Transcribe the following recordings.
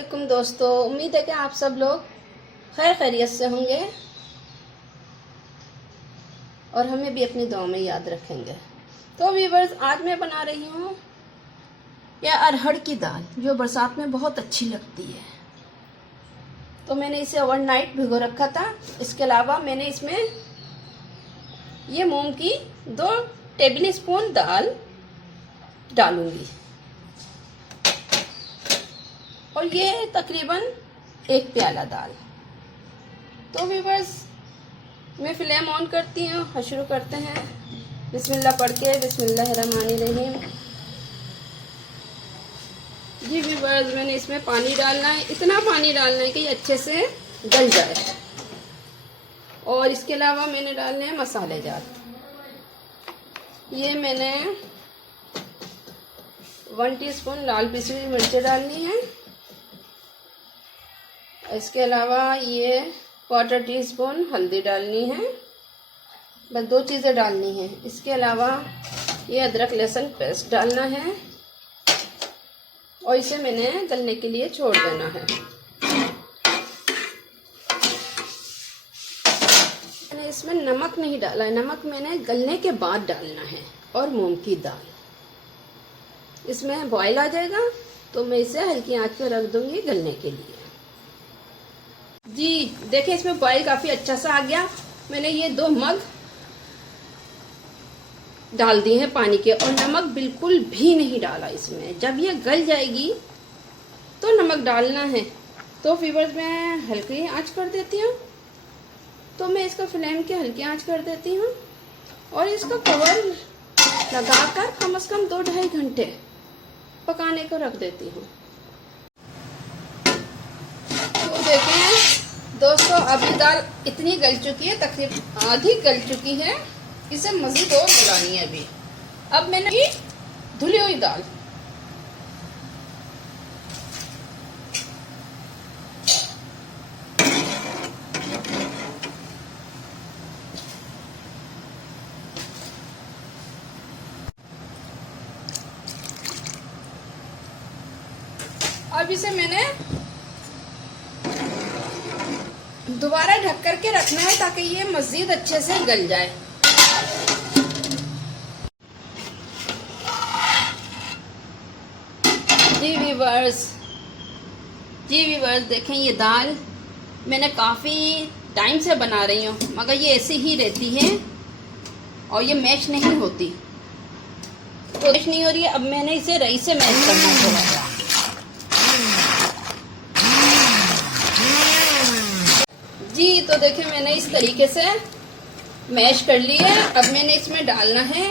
वालेकुम दोस्तों, उम्मीद है कि आप सब लोग खैर खैरियत से होंगे और हमें भी अपनी दुआ में याद रखेंगे। तो व्यूअर्स, आज मैं बना रही हूँ यह अरहर की दाल जो बरसात में बहुत अच्छी लगती है। तो मैंने इसे ओवरनाइट भिगो रखा था। इसके अलावा मैंने इसमें ये मूंग की 2 टेबल स्पून दाल डालूंगी और ये तकरीबन 1 प्याला दाल। तो व्यूअर्स, मैं फ्लेम ऑन करती हूँ, शुरू करते हैं बिस्मिल्लाह पढ़ के। बिस्मिल्लाहिर्रहमानिर्रहीम। जी व्यूअर्स, मैंने इसमें पानी डालना है, इतना पानी डालना है कि ये अच्छे से गल जाए। और इसके अलावा मैंने डालने हैं मसाले जात। ये मैंने 1 टीस्पून लाल पिसी हुई मिर्चें डालनी है। इसके अलावा ये 1/4 टीस्पून हल्दी डालनी है। बस 2 चीज़ें डालनी है। इसके अलावा ये अदरक लहसुन पेस्ट डालना है और इसे मैंने गलने के लिए छोड़ देना है। मैंने इसमें नमक नहीं डाला है, नमक मैंने गलने के बाद डालना है। और मूंग की दाल इसमें बॉयल आ जाएगा तो मैं इसे हल्की आंच पे रख दूंगी गलने के लिए। जी देखिए, इसमें बॉयल काफी अच्छा सा आ गया। मैंने ये 2 मग डाल दिए हैं पानी के और नमक बिल्कुल भी नहीं डाला इसमें। जब ये गल जाएगी तो नमक डालना है। तो व्यूअर्स, मैं हल्की आंच कर देती हूँ। तो मैं इसका फ्लेम की हल्की आंच कर देती हूँ और इसका कवर लगाकर कम से कम 2-2.5 घंटे पकाने को रख देती हूँ। तो देखें दोस्तों, अब ये दाल इतनी गल चुकी है, तकरीबन आधी गल चुकी है। इसे मजीद और गलानी है अभी। अब मैंने ये धुली हुई दाल अब इसे मैंने दोबारा ढक करके रखना है ताकि ये मजीद अच्छे से गल जाए। जी व्यूअर्स, देखें ये दाल मैंने काफ़ी टाइम से बना रही हूँ, मगर ये ऐसी ही रहती है और ये मैश नहीं होती। तो मैश नहीं हो रही है। अब मैंने इसे रई से मैश करना थोड़ा। जी तो देखें, मैंने इस तरीके से मैश कर ली है। अब मैंने इसमें डालना है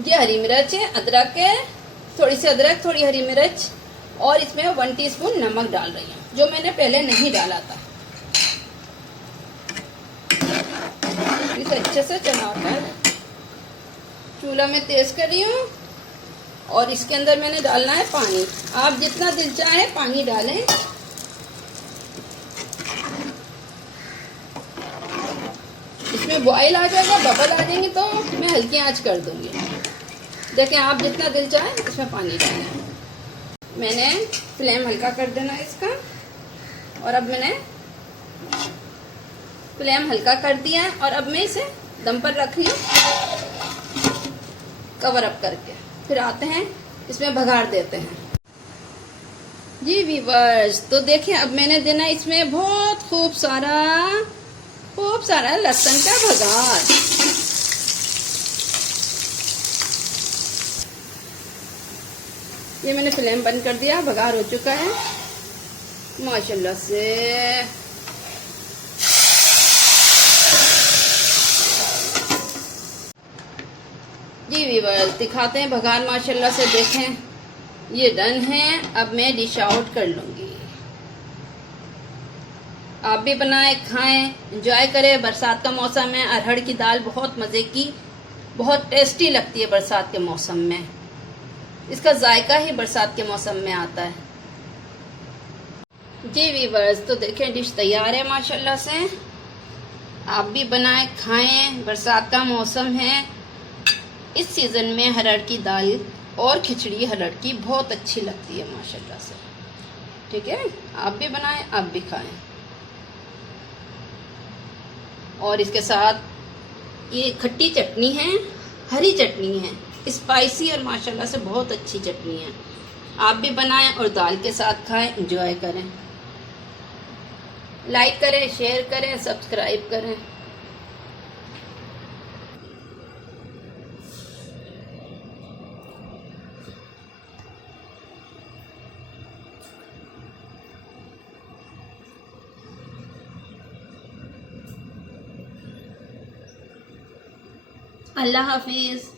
ये हरी मिर्च है, अदरक है, थोड़ी सी अदरक, थोड़ी हरी मिर्च और इसमें 1 टीस्पून नमक डाल रही हूँ जो मैंने पहले नहीं डाला था। इसे अच्छे से चलाकर चूल्हा में तेज कर रही हूँ और इसके अंदर मैंने डालना है पानी। आप जितना दिल चाहे पानी डालें। इसमें बॉयल आ जाएगा, बबल आ जाएंगे तो मैं हल्की आंच कर दूंगी। देखें, आप जितना दिल चाहे इसमें पानी डालें। मैंने फ्लेम हल्का कर देना है इसका और अब मैंने फ्लेम हल्का कर दिया है और अब मैं इसे दम पर रख रही हूँ कवर अप करके। फिर आते हैं इसमें भगाड़ देते हैं। जी व्यूअर्स, तो देखें, अब मैंने देना इसमें बहुत खूब सारा लहसुन का भगाड़। ये मैंने फ्लेम बंद कर दिया, भगाड़ हो चुका है माशाल्लाह से। जी व्यूअर्स, दिखाते हैं भगाड़ माशाल्लाह से। देखें, ये डन है। अब मैं डिश आउट कर लूंगी। आप भी बनाएं, खाएं, एंजॉय करें। बरसात का मौसम है, अरहर की दाल बहुत मज़े की, बहुत टेस्टी लगती है बरसात के मौसम में। इसका जायका ही बरसात के मौसम में आता है। जी व्यूअर्स, तो देखें डिश तैयार है माशाल्लाह से। आप भी बनाएं, खाएं। बरसात का मौसम है, इस सीज़न में अरहर की दाल और खिचड़ी अरहर की बहुत अच्छी लगती है माशाल्लाह से। ठीक है, आप भी बनाएं, आप भी खाएं। और इसके साथ ये खट्टी चटनी है, हरी चटनी है, स्पाइसी और माशाल्लाह से बहुत अच्छी चटनी है। आप भी बनाएं और दाल के साथ खाएं, एंजॉय करें। लाइक करें, शेयर करें, सब्सक्राइब करें। अल्लाह हाफिज़।